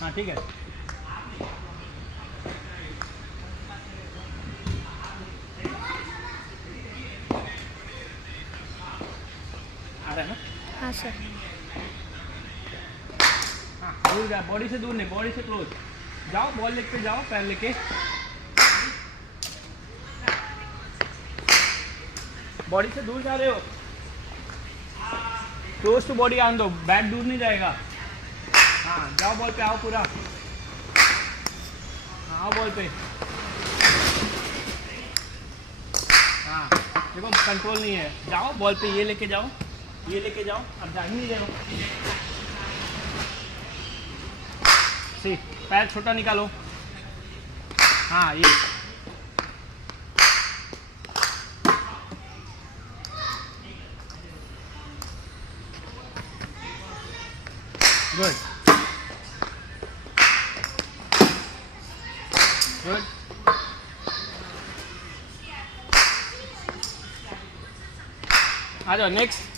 हाँ ठीक है। आ रहा है ना? हाँ सर। हाँ दूर जा, बॉडी से दूर नहीं, बॉडी से क्लोज जाओ, बॉल लेके जाओ, पैर लेके, बॉडी से दूर जा रहे हो, क्लोज टू बॉडी आन दो, बैट दूर नहीं जाएगा। हाँ जाओ, बॉल पे आओ पूरा, आओ बॉल पे। हाँ देखो कंट्रोल नहीं है, जाओ बॉल पे, ये लेके जाओ, ये लेके जाओ, अब जा ही नहीं रहे हो। सी पैर छोटा निकालो, हाँ ये गुड गुड। आ जाओ नेक्स्ट।